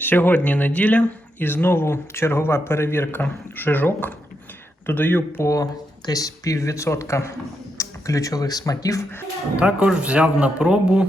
Сьогодні неділя і знову чергова перевірка жижок. Додаю по десь піввідсотка ключових смаків. Також взяв на пробу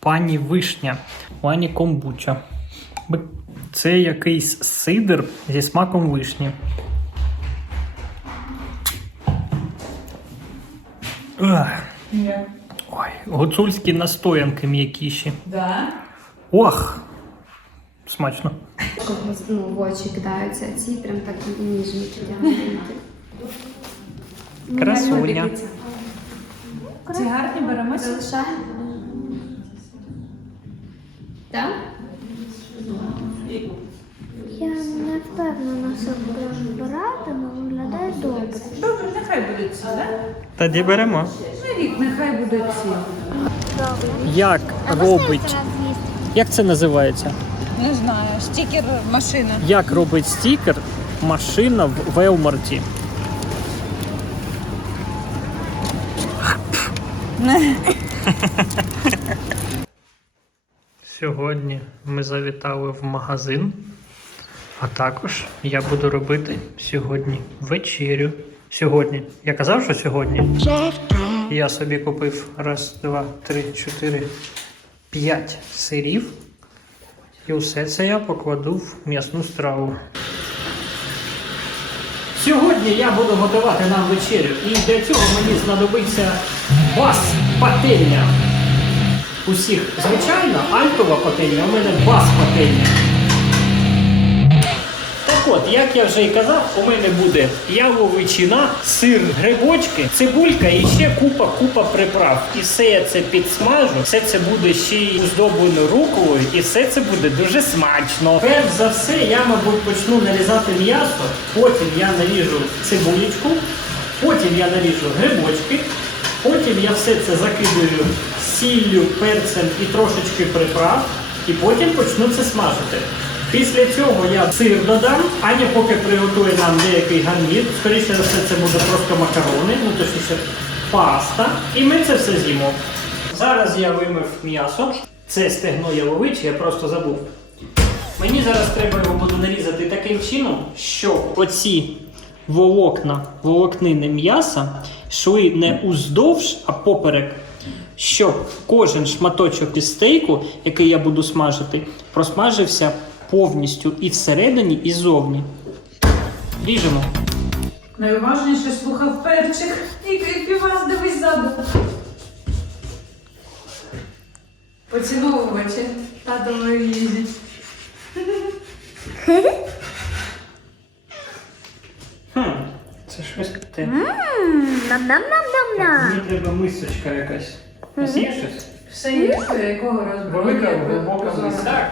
пані вишня, пані комбуча. Це якийсь сидр зі смаком вишні. Ой, гуцульські настоянки м'якіші. Да? Ох! Смачно. ну, в очі кидаються, а ці прям такі ніжненькі, тягненькі. Красуня. Ці гарні беремо. Залишаємо? Так? Я не впевнена, що прям братиме виглядає добре. Добре, нехай будуть ці, да? Тоді беремо. Ну, рік, нехай будуть ці. Як робить? Як це називається? Не знаю, стікер машина. Як робить стікер машина в Велмарті? Сьогодні ми завітали в магазин, а також я буду робити сьогодні вечерю. Сьогодні. Я казав, що сьогодні. Я собі купив раз, два, три, чотири, п'ять сирів. І все це я покладу в м'ясну страву. Сьогодні я буду готувати нам вечерю, і для цього мені знадобиться бас пательня. Усіх, звичайно, альтова пательня, у мене бас пательня. От, як я вже і казав, у мене буде яловичина, сир, грибочки, цибулька і ще купа-купа приправ. І все я це підсмажу, все це буде ще й оздоблено руколою, і все це буде дуже смачно. Перш за все, я, мабуть, почну нарізати м'ясо, потім я наріжу цибулечку, потім я наріжу грибочки, потім я все це закидаю сіллю, перцем і трошечки приправ, і потім почну це смажити. Після цього я сир додам, Аня поки приготує нам деякий гарнір. Скоріше за все, це буде просто макарони, ну точніше паста. І ми це все з'їмо. Зараз я вимив м'ясо. Це стегно яловиче, я просто забув. Мені зараз треба його буде нарізати таким чином, щоб оці волокна, волокнини м'яса йшли не уздовж, а поперек. Щоб кожен шматочок із стейку, який я буду смажити, просмажився повністю і всередині, і зовні. Ріжемо. Найуважніше слухав перчик. І кріпівас, дивись ззаду. Поціновувачі татової їжі. Хм, це щось те. Нам-нам-нам-нам-нам. Мені треба мисочка якась. У вас є щось? Все є, що якого розміру? Велика глибока. Так.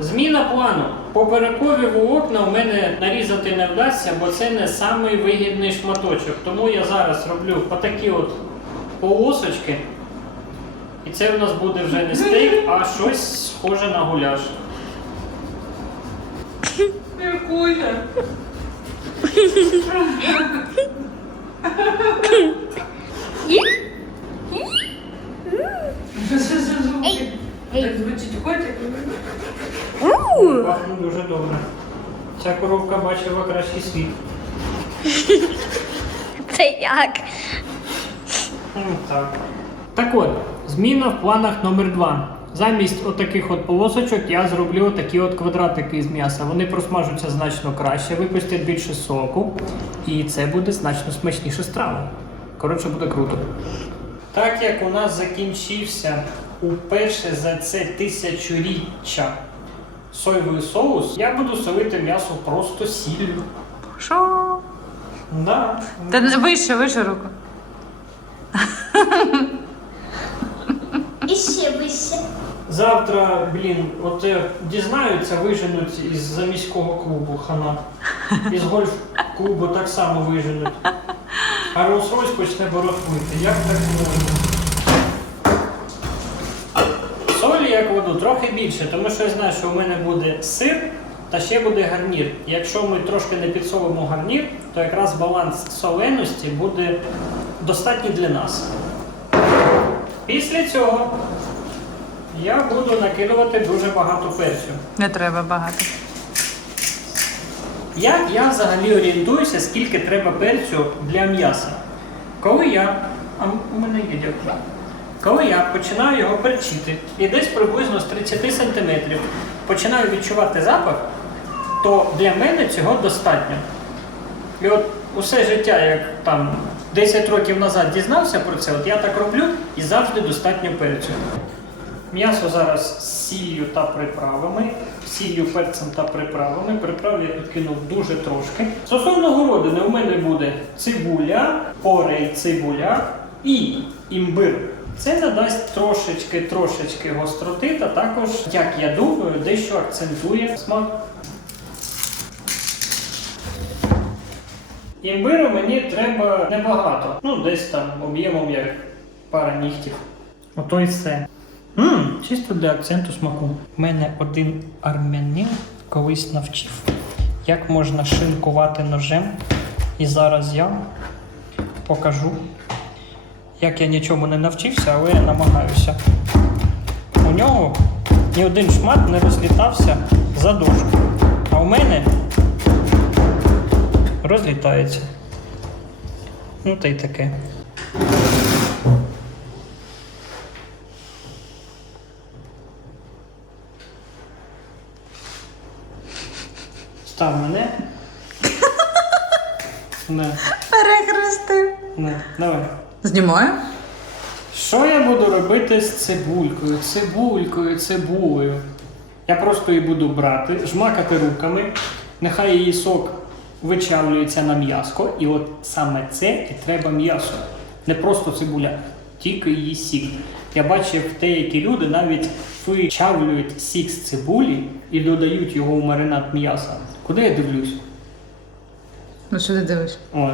Зміна плану. Поперекові волокна у мене нарізати не вдасться, бо це не самий вигідний шматочок. Тому я зараз роблю отакі от полосочки. І це у нас буде вже не стейк, а щось схоже на гуляш. Міркуйте. Що це за Так звучить котик. Пахне дуже добре. Ця коровка бачила кращий світ. Це як? Ну, Так. Так от, зміна в планах номер 2 Замість отаких от полосочок я зроблю такі от квадратики з м'яса. Вони просмажуться значно краще, випустять більше соку, і це буде значно смачніша страва. Коротше, буде круто. Так як у нас закінчився уперше за це тисячоріччя соєвий соус, я буду солити м'ясо просто сіллю. Що? Да. Та не- вище, вище руку. І ще вище. Завтра, блін, от е, дізнаються, виженуть із заміського клубу хана. Із гольф-клубу так само виженуть. А Rolls-Royce почне боротьбити. Як так можна? Солі я кладу трохи більше, тому що я знаю, що у мене буде сир та ще буде гарнір. Якщо ми трошки не підсолимо гарнір, то якраз баланс соленості буде достатній для нас. Після цього Я буду накидувати дуже багато перцю. Не треба багато. Як я взагалі орієнтуюся, скільки треба перцю для м'яса? Коли я. А у мене є дякую. Коли я починаю його перчити і десь приблизно з 30 см починаю відчувати запах, то для мене цього достатньо. І от усе життя, як там 10 років назад дізнався про це, от я так роблю і завжди достатньо перцю. М'ясо зараз з сіллю та приправами, сіллю, перцем та приправами. Приправ я підкинув дуже трошки. Стосовно городини, у мене буде цибуля, порей цибуля і імбир. Це надасть трошечки, трошечки гостроти, та також, як я думаю, дещо акцентує смак. Імбиру мені треба небагато. Ну, десь там об'ємом як пара нігтів. Ото й все. Ммм, чисто для акценту смаку. Мене один армянин колись навчив, як можна шинкувати ножем. І зараз я покажу, як я нічому не навчився, але я намагаюся. У нього ні один шмат не розлітався за дошку. А у мене розлітається. Ну, та й таке. Став мене. Не, Перехрестив. не, давай. Знімаю. Що я буду робити з цибулькою, цибулькою, цибулею? Я просто її буду брати, жмакати руками, нехай її сок вичавлюється на м'яско, і от саме це і треба м'ясо. Не просто цибуля, тільки її сік. Я бачив, деякі люди навіть вичавлюють сік з цибулі і додають його в маринад м'яса. Куди я дивлюсь? Ну що ти дивиш? О,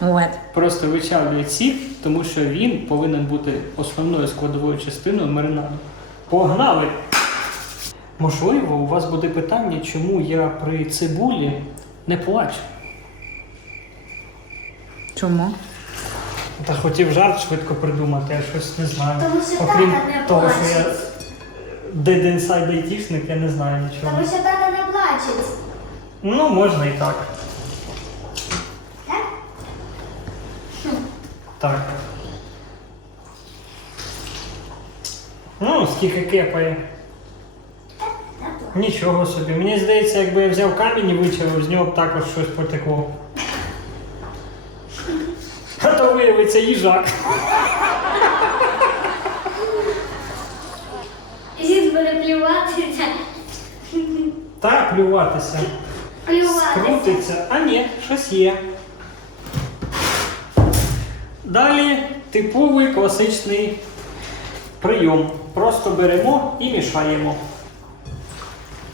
От. Просто вичавлюють сік, тому що він повинен бути основною складовою частиною маринаду. Погнали! Можливо, у вас буде питання, чому я при цибулі не плачу. Чому? Та хотів жарт швидко придумати, а щось не знаю. Тому що Окрім тата не того, що я плаче. dead inside айтішник, я не знаю нічого. Тому що тата не плаче. Ну, можна і. Так? Так. Ну, скільки кепає. Нічого собі. Мені здається, якби я взяв камінь і вичавив, з нього б також щось потекло. А то виявиться їжак. Зід буде плюватися. Та плюватися. Плюватися. Скрутиться. А ні, щось є. Далі типовий класичний прийом. Просто беремо і мішаємо.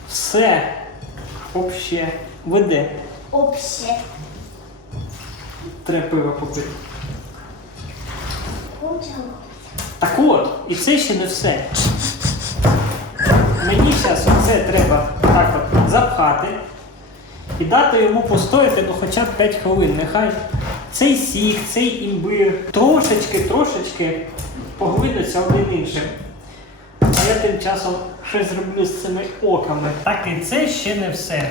Все обще веде. Обще. Треба пиво попити. Так от, і це ще не все. Мені зараз це треба так от запхати і дати йому постояти ну, хоча б 5 хвилин. Нехай цей сік, цей імбир трошечки-трошечки поглинуться один іншим. А я тим часом щось зроблю з цими оками. Так і це ще не все.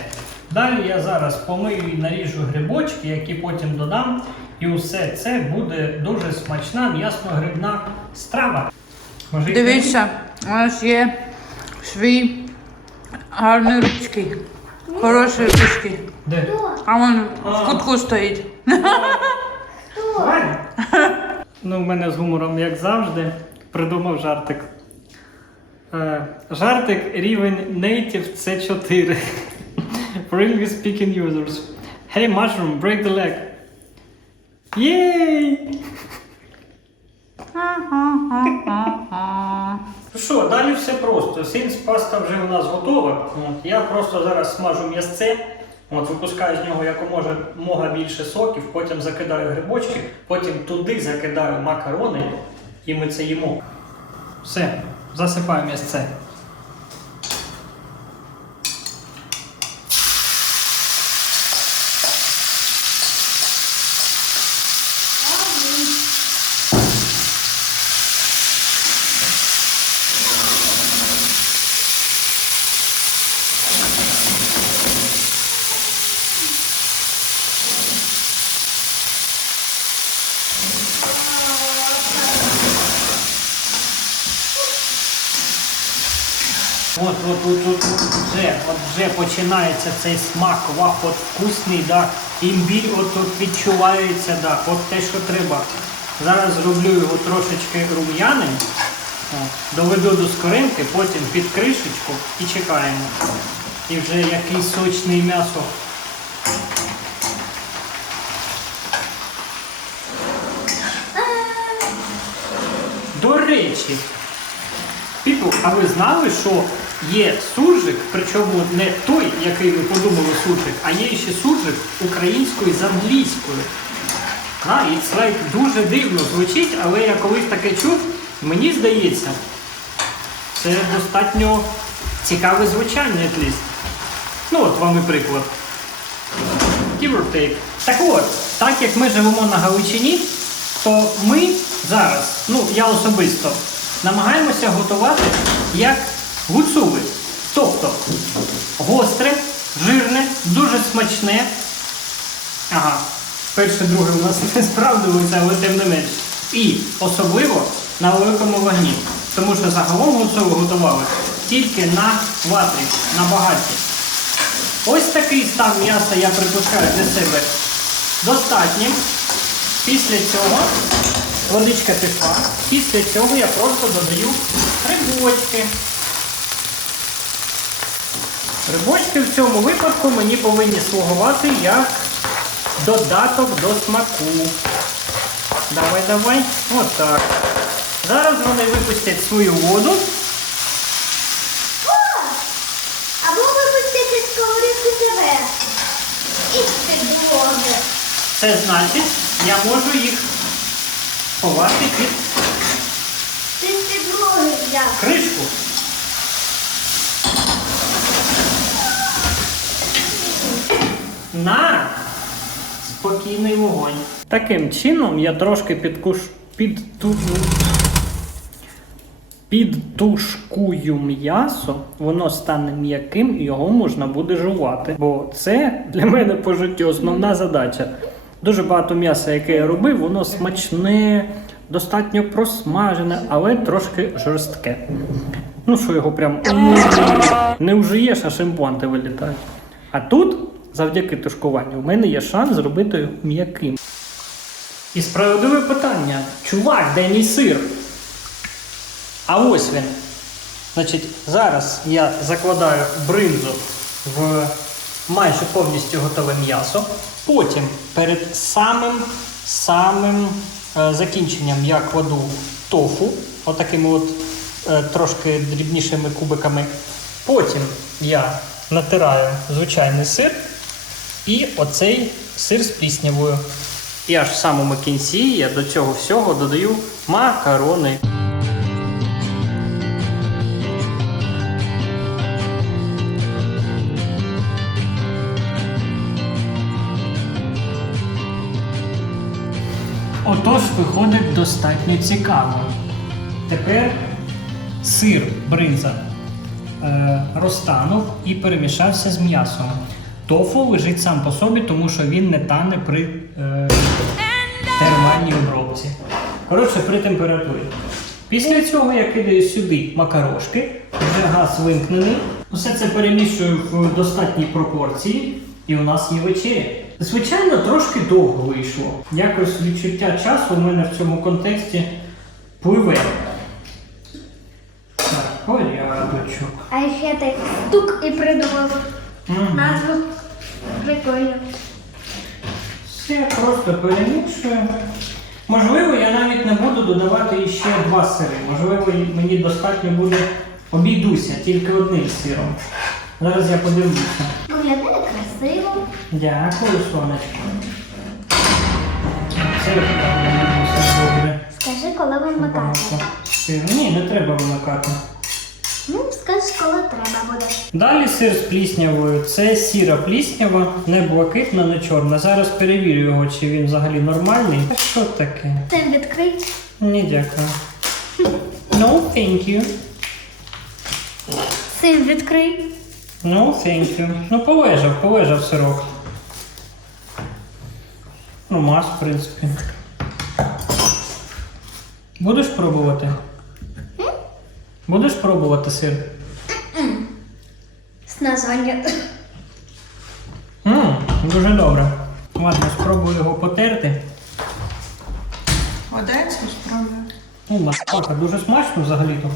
Далі я зараз помию і наріжу грибочки, які потім додам. І усе це буде дуже смачна м'ясно-грибна страва. Може, Дивіться, у нас є свій гарний ручки. Хороші ручки. Де? А він в кутку стоїть. Ваня? Ну, в мене з гумором, як завжди, придумав жартик. Е, жартик рівень native C4. For English speaking users. Hey mushroom, break the leg. Єй! Ну що, далі все просто. Синс паста вже у нас готова. От, я просто зараз смажу м'ясце, от, випускаю з нього якомога більше соків, потім закидаю грибочки, потім туди закидаю макарони і ми це їмо. Все, засипаю м'ясце. От, от, от, от, от вже, починається цей смак, вах, от вкусний, да. Імбір от тут відчувається, да, от те, що треба. Зараз зроблю його трошечки рум'яним, доведу до скоринки, потім під кришечку і чекаємо. І вже якийсь сочний м'ясо. До речі, Піпу, а ви знали, що є суржик, причому не той, який ви подумали суржик, а є ще суржик українською з англійською. А, it's like дуже дивно звучить, але я колись таке чув, мені здається, це достатньо цікаве звучання, at. Ну от вам і приклад. Give or take. Так от, так як ми живемо на Галичині, то ми зараз, ну я особисто, намагаємося готувати як гуцули. Тобто гостре, жирне, дуже смачне. Ага, перше, друге у нас не справдилося, але тим не менш. І особливо на великому вогні. Тому що загалом гуцули готували тільки на ватрі, на багаті. Ось такий стан м'яса я припускаю для себе достатнім. Після цього водичка текла. Після цього я просто додаю грибочки. Грибочки в цьому випадку мені повинні слугувати як додаток до смаку. Давай, давай. Отак. Зараз вони випустять свою воду. Або випустити сковорідку тебе. І ти блоги. Це значить, я можу їх ховати під Ти взяв. кришку. На спокійний вогонь. Таким чином я трошки підкуш... підту... підтушкую м'ясо, воно стане м'яким і його можна буде жувати. Бо це для мене по життю основна задача. Дуже багато м'яса, яке я робив, воно смачне, достатньо просмажене, але трошки жорстке. Ну, що його прям не вжиєш, аж імпланти вилітають. А тут, завдяки тушкуванню, у мене є шанс зробити м'яким. І справедливе питання: чувак, де мій сир? А ось він. Значить, зараз я закладаю бринзу в майже повністю готове м'ясо. Потім перед самим самим е, закінченням я кладу тофу, отакими от е, трошки дрібнішими кубиками. Потім я натираю звичайний сир і оцей сир з пліснявою. І аж в самому кінці я до цього всього додаю макарони. Отож, виходить достатньо цікаво. Тепер сир бринза е, розтанув і перемішався з м'ясом. Тофу лежить сам по собі, тому що він не тане при е, термальній обробці. Коротше, при температурі. Після цього я кидаю сюди макарошки, вже газ вимкнений. Усе це перемішую в достатній пропорції, і у нас є вечеря. Звичайно, трошки довго вийшло. Якось відчуття часу у мене в цьому контексті пливе. Так, порядочок. А ще так стук і придумав Мгм. назву. Прикольно. Все просто перемішую. Можливо, я навіть не буду додавати ще два сири. Можливо, мені достатньо буде обійдуся тільки одним сиром. Зараз я подивлюся. Виглядає красиво. Дякую, сонечко. Скажи, коли вимикати. Сир. Ні, не треба вимикати. Ну, коли треба буде. Далі сир з пліснявою. Це сіра пліснява, не блакитна, не чорна. Зараз перевірю його, чи він взагалі нормальний. А що таке? Тим відкрий. Ні, дякую. No, thank you. Син відкрий. No, thank you. Ну, полежав, полежав сирок. Ну, маш, в принципі. Будеш пробувати? Будеш пробувати сир? Названня. Ммм, дуже добре. Ладно, спробую його потерти. Одеться спробую. Ну, лапака, дуже смачно взагалі-то.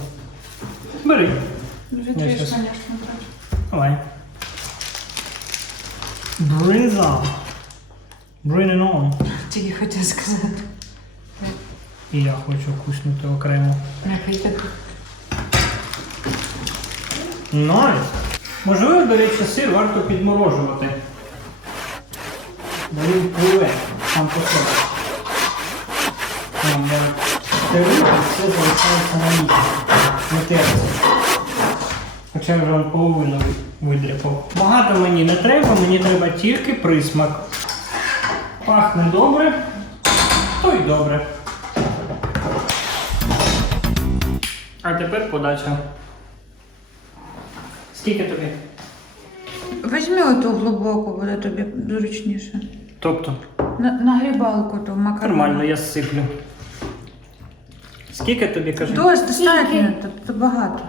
Бери. Я трішки, звісно, трохи. Давай. On. Bring it on. Тільки хотів сказати. І я хочу вкуснути окремо. Так. Можливо, до речі, сир варто підморожувати. Бо він пливе сам по собі. Я все залишається на місці. Не терці. Хоча вже половину ви- видряпав. Багато мені не треба, мені треба тільки присмак. Пахне добре, то й добре. А тепер подача. Скільки тобі? Візьми оту глибоку, буде тобі зручніше. Тобто, На, на грібалку то макарони. нормально, я зсиплю. Скільки тобі кажи? Дось, достатньо, то, то багато.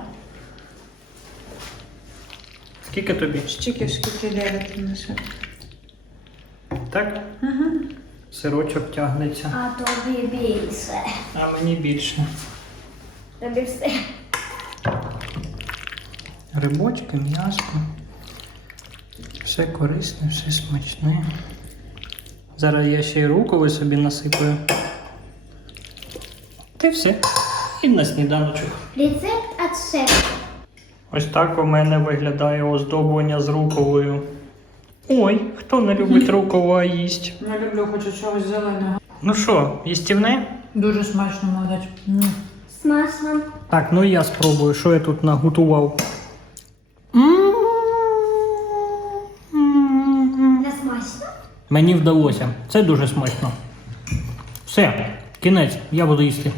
Скільки тобі? Щіки, скільки лєві принесе. Так? Угу. Сирочок тягнеться. А тобі більше. А мені більше. Тобі все. Грибочки, м'яско. Все корисне, все смачне. Зараз я ще й руколи собі насипаю. Та все. І на сніданочок. Рецепт від шефа. Ось так у мене виглядає оздоблення з руколою. Ой, хто не любить руколу, а їсть. Я люблю, хочу чогось зеленого. Ну що, їстівне? Дуже смачно, молодець. Смачно. Так, ну і я спробую, що я тут наготував. Не смачно? Мені вдалося. Це дуже смачно. Все, кінець, я буду їсти.